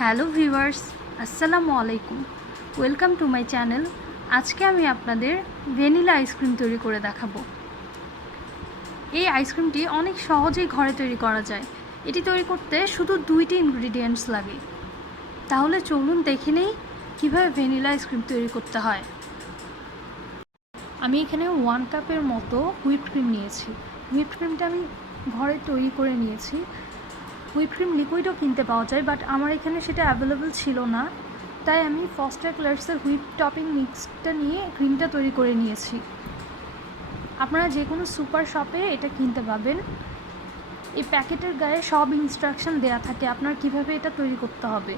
Hello viewers, আসসালামু আলাইকুম। Welcome to my channel. আজকে আমি আপনাদের ভ্যানিলা আইসক্রিম তৈরি করে দেখাবো। এই আইসক্রিমটি অনেক সহজেই ঘরে তৈরি করা যায়। এটি তৈরি করতে শুধু দুইটি ইনগ্রিডিয়েন্টস লাগে। তাহলে চলুন দেখে নেই কীভাবে ভ্যানিলা আইসক্রিম তৈরি করতে হয়। আমি এখানে ওয়ান কাপের মতো হুইপ ক্রিম নিয়েছি। হুইপ ক্রিমটা আমি ঘরে তৈরি করে নিয়েছি। হুইপ ক্রিম লিকুইডও কিনতে পাওয়া যায় বাট আমার এখানে সেটা অ্যাভেলেবেল ছিল না। তাই আমি ফস্টার ক্লার্সের হুইপ টপিং মিক্সটা নিয়ে ক্রিমটা তৈরি করে নিয়েছি। আপনারা যে কোনো সুপার শপে এটা কিনতে পাবেন। এই প্যাকেটের গায়ে সব ইনস্ট্রাকশন দেয়া থাকে, আপনার কীভাবে এটা তৈরি করতে হবে।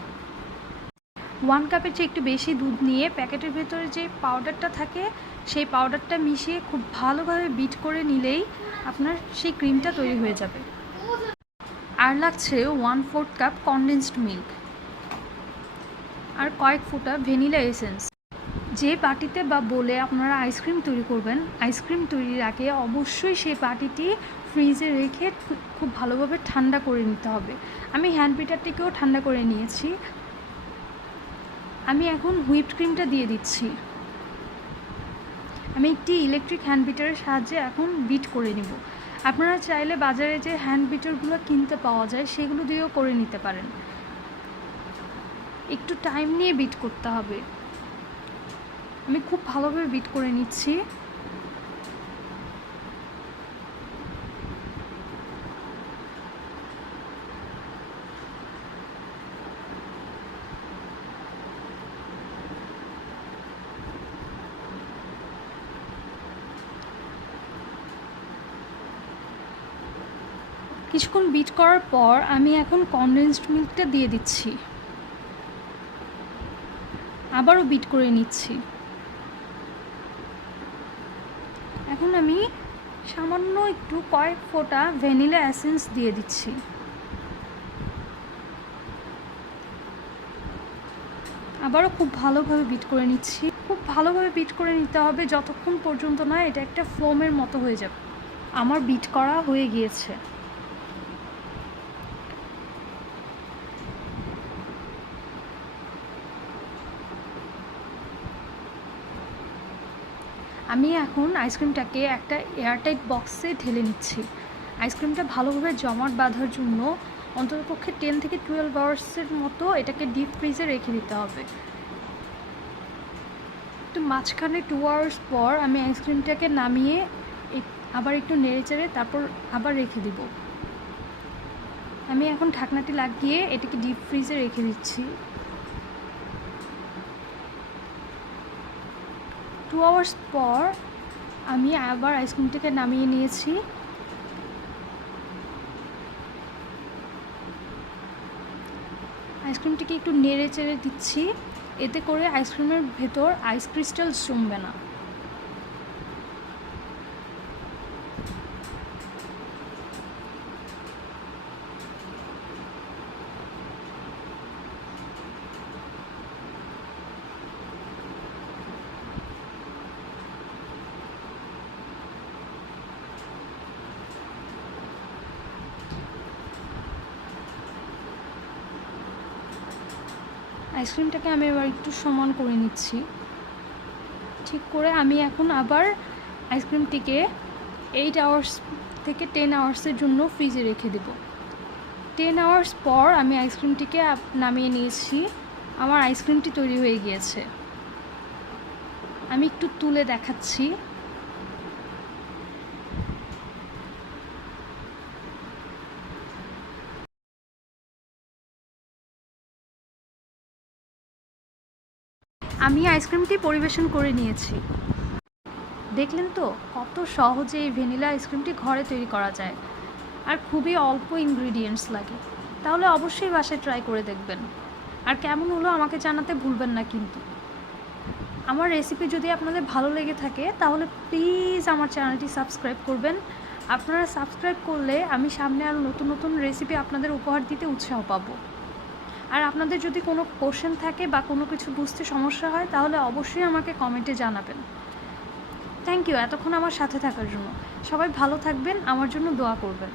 ওয়ান কাপের চেয়ে একটু বেশি দুধ নিয়ে প্যাকেটের ভেতরে যে পাউডারটা থাকে, সেই পাউডারটা মিশিয়ে খুব ভালোভাবে বিট করে নিলেই আপনার সেই ক্রিমটা তৈরি হয়ে যাবে। আর লাগছে one fourth cup condensed milk আর কয়েক ফোঁটা ভ্যানিলা এসেন্স যে বাটিতে বা বলে আপনারা আইসক্রিম তৈরি করবেন আইসক্রিম তৈরির আগে অবশ্যই সেই বাটিটি ফ্রিজে রেখে খুব ভালোভাবে ঠান্ডা করে নিতে হবে। আমি হ্যান্ড বিটারটিকেও ঠান্ডা করে নিয়েছি। আমি এখন হুইপড ক্রিমটা দিয়ে দিচ্ছি। আমি একটি ইলেকট্রিক হ্যান্ড বিটারের সাহায্যে এখন বিট করে নিব। আপনারা চাইলে বাজারে যে হ্যান্ড বিটারগুলো কিনতে পাওয়া যায়, সেগুলো দিয়েও করে নিতে পারেন। একটু টাইম নিয়ে বিট করতে হবে। আমি খুব ভালোভাবে বিট করে নিচ্ছি। কিছুক্ষণ বিট করার পর আমি এখন কনডেন্সড মিল্কটা দিয়ে দিচ্ছি। আবারও বিট করে নিচ্ছি। এখন আমি সামান্য একটু কয়েক ফোঁটা ভ্যানিলা অ্যাসেন্স দিয়ে দিচ্ছি। আবারও খুব ভালোভাবে বিট করে নিচ্ছি। খুব ভালোভাবে বিট করে নিতে হবে যতক্ষণ পর্যন্ত না এটা একটা ফোমের মতো হয়ে যাবে। আমার বিট করা হয়ে গিয়েছে। আমি এখন আইসক্রিমটাকে একটা এয়ারটাইট বক্সে ঢেলে নিচ্ছি। আইসক্রিমটা ভালোভাবে জমাট বাঁধার জন্য অন্ততপক্ষে টেন থেকে টুয়েলভ আওয়ার্সের মতো এটাকে ডিপ ফ্রিজে রেখে দিতে হবে। তো মাঝখানে টু আওয়ার্স পর আমি আইসক্রিমটাকে নামিয়ে আবার একটু নেড়ে চেড়ে তারপর আবার রেখে দিব। আমি এখন ঢাকনাটি লাগিয়ে এটাকে ডিপ ফ্রিজে রেখে দিচ্ছি। টু আওয়ার্স পর আমি আবার আইসক্রিমটাকে নামিয়ে নিয়েছি। আইসক্রিমটিকে একটু নেড়ে চেড়ে দিচ্ছি। এতে করে আইসক্রিমের ভেতর আইস ক্রিস্টাল জমবে না। আইসক্রিমটাকে আমি এবার একটু সমান করে নিচ্ছি। ঠিক করে আমি এখন আবার আইসক্রিমটিকে এইট আওয়ার্স থেকে টেন আওয়ার্সের জন্য ফ্রিজে রেখে দেব। টেন আওয়ার্স পর আমি আইসক্রিমটিকে নামিয়ে নিয়েছি। আমার আইসক্রিমটি তৈরি হয়ে গিয়েছে। আমি একটু তুলে দেখাচ্ছি। আমি আইসক্রিমটি পরিবেশন করে নিয়েছি। দেখলেন তো, কত সহজে এই ভ্যানিলা আইসক্রিমটি ঘরে তৈরি করা যায়। আর খুবই অল্প ইনগ্রিডিয়েন্টস লাগে। তাহলে অবশ্যই বাসায় ট্রাই করে দেখবেন। আর কেমন হলো আমাকে জানাতে ভুলবেন না কিন্তু। আমার রেসিপি যদি আপনাদের ভালো লেগে থাকে, তাহলে প্লিজ আমার চ্যানেলটি সাবস্ক্রাইব করবেন। আপনারা সাবস্ক্রাইব করলে আমি সামনে আরও নতুন নতুন রেসিপি আপনাদের উপহার দিতে উৎসাহ পাবো। আর আপনাদের যদি কোনো কোশ্চেন থাকে বা কোনো কিছু বুঝতে সমস্যা হয়, তাহলে অবশ্যই আমাকে কমেন্টে জানাবেন। থ্যাংক ইউ এতক্ষণ আমার সাথে থাকার জন্য। সবাই ভালো থাকবেন, আমার জন্য দোয়া করবেন।